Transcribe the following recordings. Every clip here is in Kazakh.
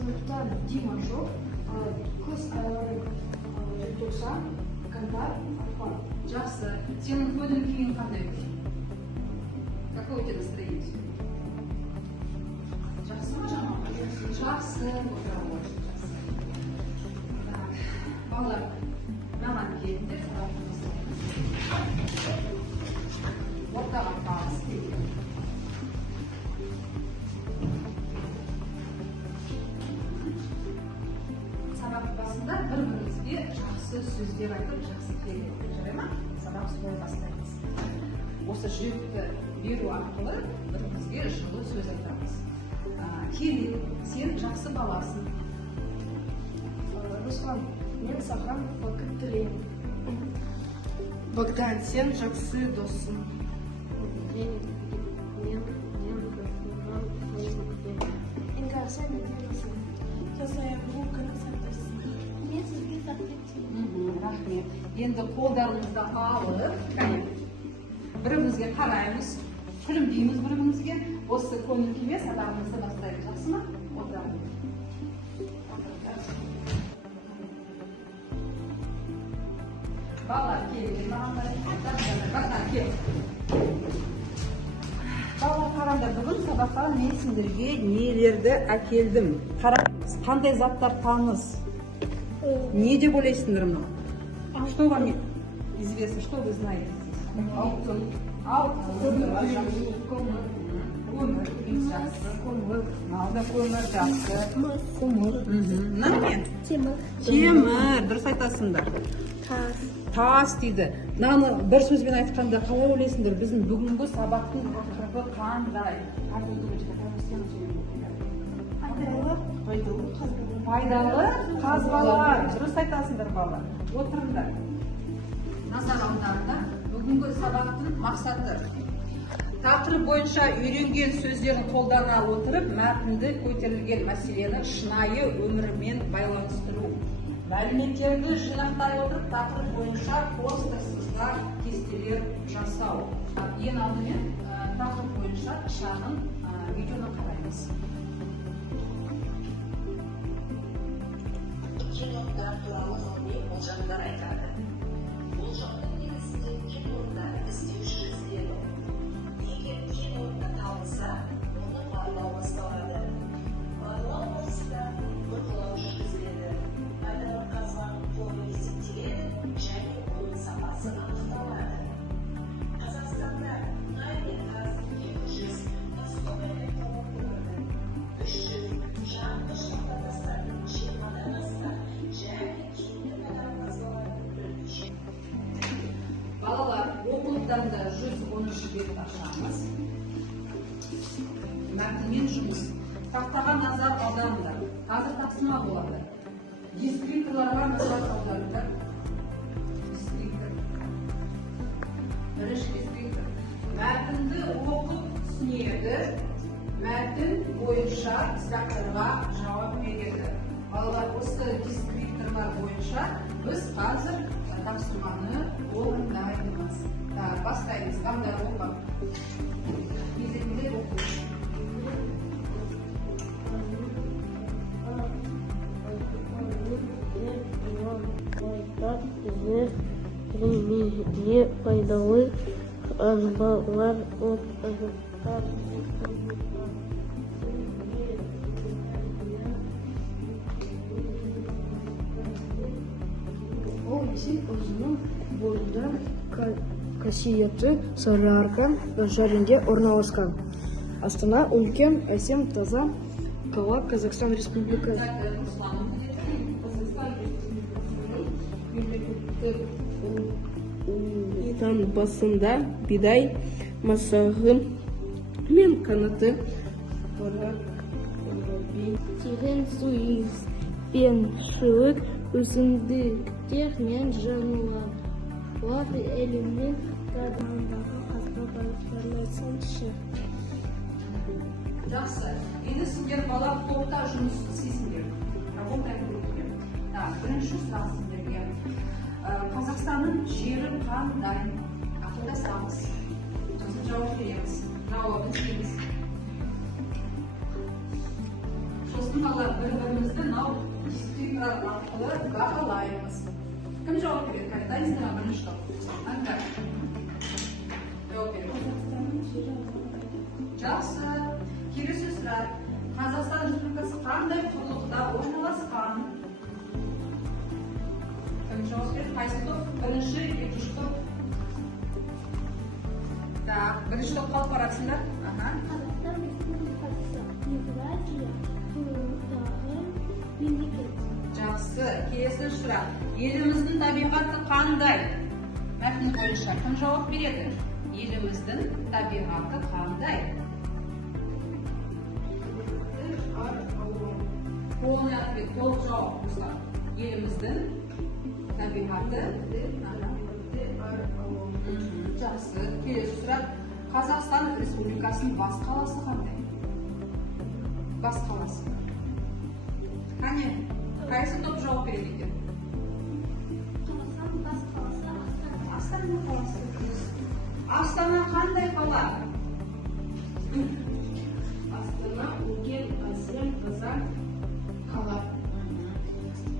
сыныптан Дима жоқ, қыз айлары желтоқсан, қаңтар, ақпан. Жақсы. Сенің көңіл күйің қандай? Какое у тебя настроение? Жақсы ма жаман? Жақсы. Балалар, маған келіңдер, ортаға қағыз келді. Сабақ басында бір-бірімізге жақсы сөздер айтып, жақсы келеді. Жарай ма? Сабақ солай бастаймыз. Осы жүректі беру арқылы бірімізге жылы сөз айтамыз. Келін, сен жақсы баласың. Руслан, мен саған бақыт тілеймін. Богдан, сен жақсы доссың. Инга, сен не тілейсің? Жасаябу күні сәттесің. Мен сізге сәттілік тілеймін. Рахмет. Енді қолдарымызды алып, бірімізге қараймыз, күлімдейміз бірімізге. Осы көңіл күйме сабағымызды бастаймыз. Жақсы ма? Отырамыз. Балалар келіңдер, маған қараңдар, кел. Балалар қараңдар, бүгін сабаққа мен сендерге нелерді әкелдім. Қараңыз, қандай заттар таңыз? Не деп ойлайсыңдар мынау? Что вам известно, что вы знаете? Алтын, көмір, көмір, жақсы. Мынау не? Темір, дұрыс айтасыңдар. Тас дейді. Мынаны бір сөзбен айтқанда қалай ойлайсыңдар? Біздің бүгінгі сабақтың тақырыбы қандай? Пайдалы қазбалар. Дұрыс айтасыңдар балалар. Отырыңдар. Назар аударыңдар. Бүгінгі сабақтың мақсаты тақырып бойынша үйренген сөздерін қолдана отырып, мәтінді көтерілген мәселені шынайы өмірмен байланыстыру. Мәліметтерді жинақтай отырып, тақырып бойынша постерсыздар, кестелер жасау. Ең алдымен тақырып бойынша шағын видеоны қараймыз. Кинодар туралы ғылыми болжамдар айтады. Болжамның негізінде кен орындары іздеуші іздеді. Егер кен орны табылса, оны барлау басталады. Барлау барысында бұрғылау жүргізіледі. Пайдалы қазбаның қоры есептеледі және оның сапасы анықталады. Қазақстанда мұнай мен газдың 200 тасқұмелек тауарларды, 300 жанғыш мататастардың 20-дан астам және кейінгі қатар қазбалардың бірнеше. Балалар, оқулықтарында 113 бет ашамыз. Мәтінмен жұмыс. Тақтаға назар аударыңдар. Қазір тапсырма болады. Дескрипторларға назар аударыңдар. Дескриптор. Бірінші дескриптор. Мәтінді оқып түсінеді. Мәтін бойынша сұрақтарға жауап береді. Балалар, осы дескрипторлар бойынша біз қазір тапсырманы орындаймыз. Бастаймыз. Қандай оқып? Кезекінде оқып. Не пайдалы қазбалар от азықтар. Ол есен өзінің бойында қасиетті сарыарқа жерінде орналасқан. Астана үлкен, әсем, таза қала, Қазақстан Республикасы. Тан басында бидай масағы мен қанаты терең су пен шөп өсімдіктер мен жануарлар элементтарындағы қазба байлықтарын айтсаңызшы. Жақсы. Енді сіздер бала топта жұмыс істейсіңдер. Работаем группе. Бірінші сұрақ сіздерге. Қазақстанның жері қандай? Ақылдасамыз. Сосын жауап береміз. Жауабын істейміз. Сосын балалар бір-бірін дайынсыздар ма бірінші топ? Аңдар. Жауап беріңіз. Жақсы. Келесі сұрақ. Қазақстан Республикасы қандай құрлықта орналасқан? Кім жауап береді? Қайсы топ? Бірінші, екінші топ. Так, бірінші топ қалып барасыңдар. Қазақстан Республикасы Евразия құрлықтағы мемлекет. Жақсы. Келесі сұрақ. Еліміздің табиғаты қандай? Мәтін бойынша кім жауап береді? Еліміздің табиғаты қандай? Полный ответ, толық жауап. Еліміздің табиғаты. Жақсы. Келесі сұрақ. Қазақстан Республикасының бас қаласы қандай? Бас қаласы. Қане, қайсы топ жауап береді екен? Қазақстан бас қаласы Астана. Астана қаласы. Астана қандай қала? Астана үлкен, әсем, таза қала.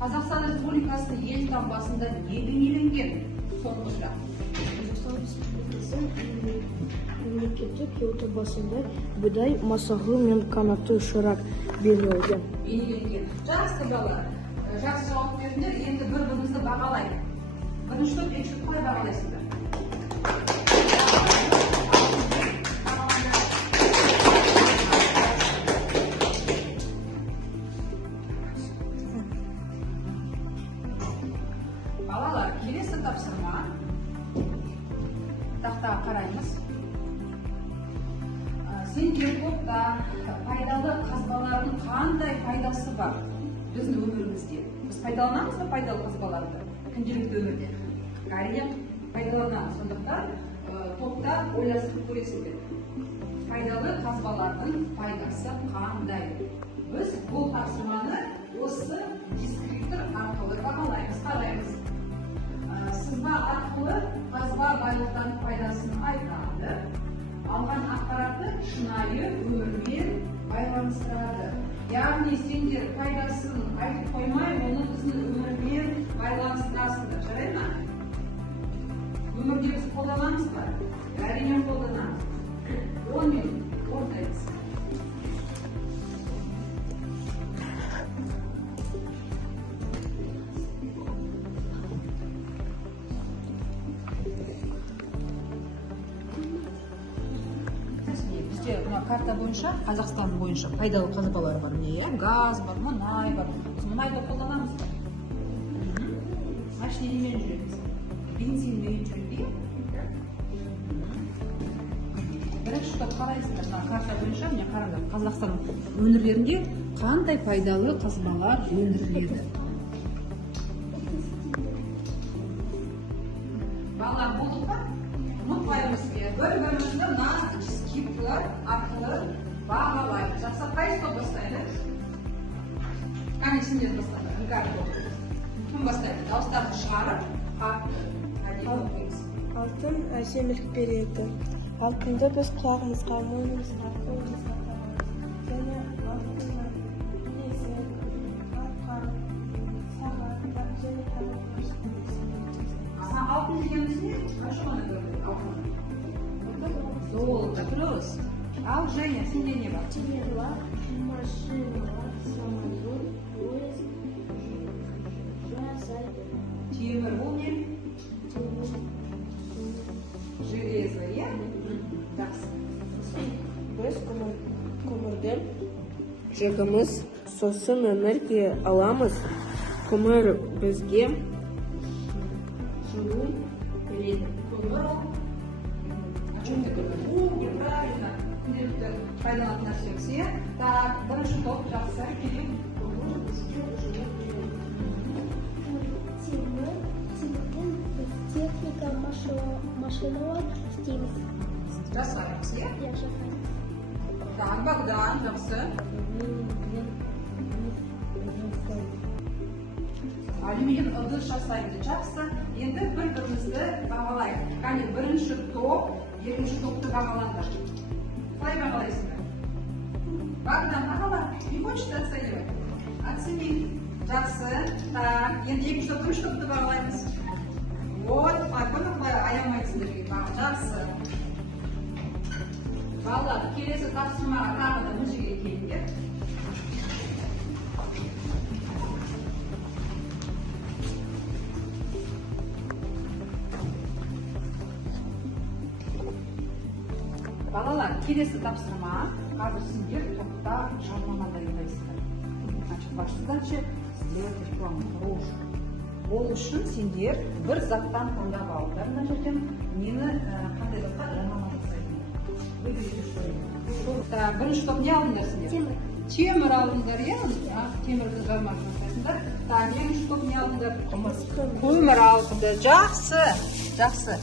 Қазақстан Республикасының елтаңбасында не бейнеленген? Соңғы сұрақ. Қазақстан Республикасы мемлекеттік елтаңбасында бидай масағы мен қанаты шырақ бейнеленген. Бейнеленген. Жақсы бала. Жақсы жауап бердіңдер. Енді бір-біріңізді бағалайық. Бірінші топ, екінші топ қалай бағалайсыздар? Балалар, келесі тапсырма. Тақтаға қараймыз. Сендер топта пайдалы қазбалардың қандай пайдасы бар біздің өмірімізде? Біз пайдаланамыз ба пайдалы қазбаларды? Күнделікті өмірде. Әрине пайдаланамыз. Сондықтан топта ойластырып көресіңдер. Пайдалы қазбалардың пайдасы қандай? Біз бұл тапсырманы осы дескриптор арқылы бағалаймыз, қараймыз. Сызба арқылы қазба байлықтардың пайдасын айтады. Алған ақпаратты шынайы өмірмен байланыстырады. Яғни сендер пайдасын айтып қоймай, оны біздің өмірмен байланыстырасыңдар. Жарай ма? Өмірде біз қолданамыз ба? Әрине қолданамыз. 10 минут орындаймыз. Бізде мына карта бойынша, Қазақстан бойынша пайдалы қазбалар бар. Не? Газ бар, мұнай бар. Біз мұнайды қолданамыз. Машина немен жүреміз? Бензинмен жүрмей. Бірінші топ қарайсыздар. Мына карта бойынша, міне қараңдар, Қазақстан өңірлерінде қандай пайдалы қазбалар өндіріледі? Балалар, болдық па? Ұмытпаймыз. Бір-бірімізді мына дискриптор арқылы бағалайды. Жақсы, қайсы топ бастайды? Қане сендер бастайды? Кім бастайды? Дауыстарды шығарып, қатты әдемі оқимыз. Алтын әсемдік береді. Алтынды біз құлағымызға, мойнымызға, қолымызға тағамыз. Және алтынның несі, арқан, сағат және тағы Алтын дегеніміз не? Қашық ғана көрдік алтын. Золото, дұрыс. Ал Женя, сенде не бар? Телевизор, машина, самолет, поезд, жасай, Темір, ол не? Железо, е? Жақсы. Біз көмірден жағымыз, сосын энергия аламыз. Көмір бізге жылу береді. Көмір ол. Очевидно, көмір. Уголь, правильно. Күнделікті пайдаланатын нәрсеміз, е? Так, бірінші топ, жақсы. Келем. техника, машиналар істейміз. Жасаймыз, е? Я жасаймын. Так, Богдан, жақсы. Алюминиян ыдыс жасайды. Жақсы. Енді бір-бірімізді бағалайық. Қане, бірінші топ, екінші топты бағалаңдар. Қалай бағалайсыңдар? Богдан, бағала. Не хочет оценивать? Оцени. Жақсы. Так, енді екінші топ, бірінші топты бағалаймыз. Вот, айқын аямайсыздар екен. Жақсы. Балалар, келесі тапсырмаға тағы да мүжеге келіңдер. Балалар, келесі тапсырма. Қазір сіздер топта жарнама дайындайсыздар. Значит, ваша задача сделать рекламу хорошую. Ол үшін сендер бір заттан таңдап алыңдар. Мына жерден нені қандай затқа жарнама жасайтындар. Выберите что-нибудь. Бірінші топ не алдыңдар сендер? Темір. Темір алдыңдар, иә? Темірді жарнама жасайсыңдар. Екінші топ не алдыңдар? Көмір алды. Жақсы, жақсы.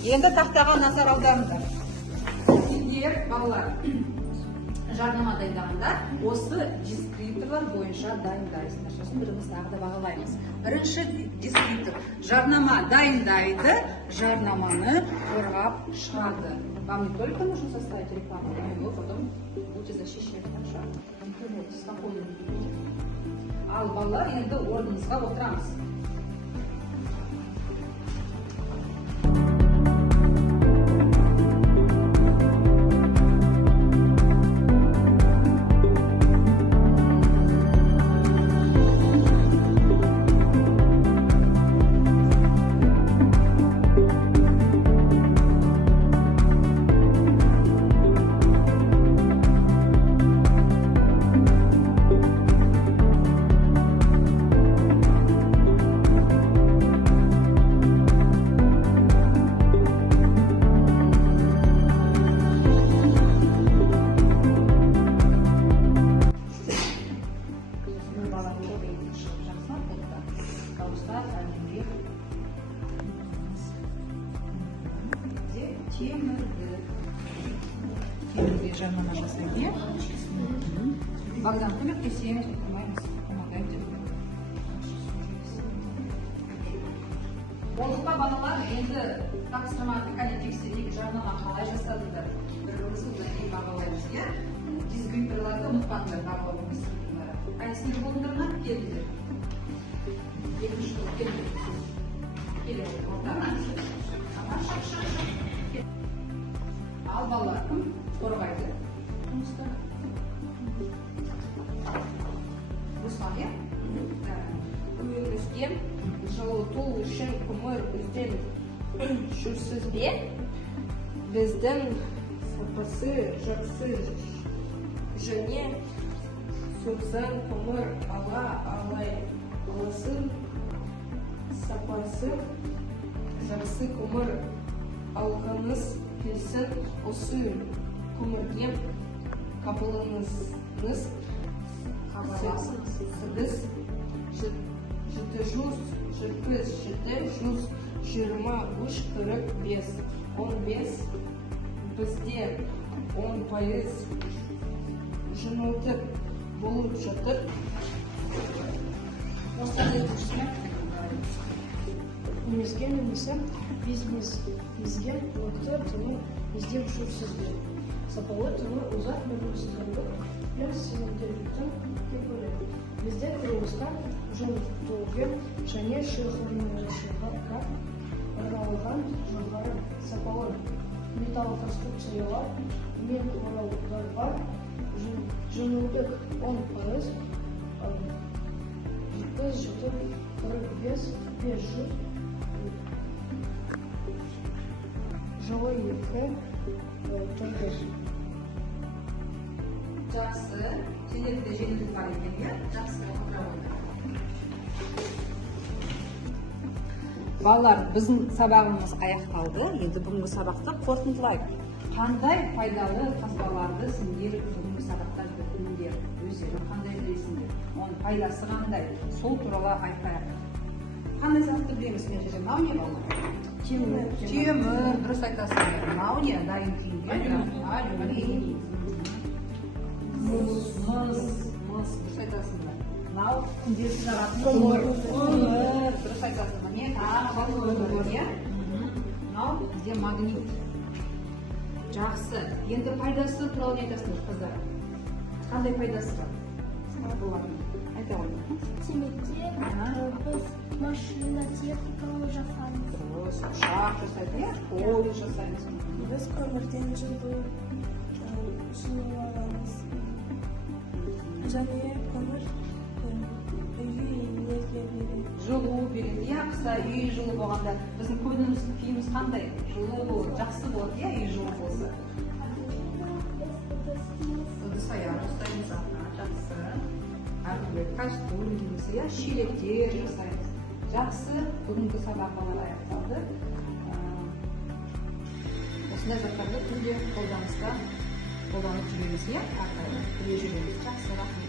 Енді тақтаға назар аударыңдар. Сендер, балалар, жарнама дайындағанда осы дескрипторлар бойынша дайындайсыңдар. Сосын біріміз тағы да бағалаймыз. Бірінші дескриптор. Жарнама дайындайды, жарнаманы қорғап шығады. Вам не только нужно составить рекламу, но и потом будете защищать. Хорошо? Спокойно. Ал балалар, енді орныңызға отырамыз. Темірге жарнама жасайды. Богдан, көмектесеміз, помогаем тебе. Болдықпа балалар, енді тапсырманы коллективсіздегі жарнама қалай жасадыңдар? Бірімізді бірге бағалаймыз, иә? Дискрипторларды ұмытпаңдар бағалауымыз. Қайсыңдар болыңдар ма? Келдіңдер. Екінші топ келдіңдер. Келеді, ортаға. Ал балалар, кім қорғайды? Руслан, иә? Үйімізге жылыту үшін көмір ізден жүрсіз бе? Біздің сапасы жақсы және сөзін көмір ала аласың. Сапасы жақсы көмір алғаныз келсін, осы көмірге қабылыңыз. Сіз 747-45-15 бізде 10% жиналтып болып жатыр. Bizga nimasi bizga vaqtda tuni bizga tushursiz. Sapoli tuni uzoq muddatli bilan sindirishdan ko'proq. Bizda qurilishda jo'natuvga және shaharga aralgan jo'lari sapoli metall konstruksiyalar, metal var, jo'natuvda 10%, 45 жылы екі тұрды. Жақсы. Сендерде жеңілдік бар екен, иә? Жақсы, отыра қойды. Балалар, біздің сабағымыз аяқталды. Енді бүгінгі сабақты қорытындылайық. Қандай пайдалы қазбаларды сендер бүгінгі сабақта білдіңдер? Өздері қандай білесіңдер? Оның пайдасы қандай? Сол туралы айтайық. Қандай затты білеміз мен жерде? Мынау не балалар? Темір, дұрыс айтасыңдар. Мынау не? Дайын күйінде. Алюминий. Мыс, дұрыс айтасыңдар. Мынау күнделікті жағатын көмір, дұрыс айтасыңдар. Не? Тағы көмір, иә? Мынау бізде магнит. Жақсы. Енді пайдасы туралы не айтасыңдар, қыздар? Қандай пайдасы бар? болады. Айта қойыңыз. Темекте біз машина техниканы жасаймыз. Дұрыс, ұшақ жасайды, иә, пойыз жасаймыз. Біз көмірден жылу аламыз. Және көмір үйге энергия береді. Жылу береді, иә, қыста үй жылы болғанда біздің көңіліміз күйіміз қандай? Жылы болады, жақсы болады, иә, үй жылы болса. Ыдыс-аяқ жасаймыз, жақсы. Әртүрлі костюм дейміз, иә, шелектер жасаймыз. Жақсы, бүгінгі сабақ балалар аяқталды. Осындай заттарды күнде қолданып жүреміз, иә, әрдайым біле жүреміз. Жақсы, рахмет.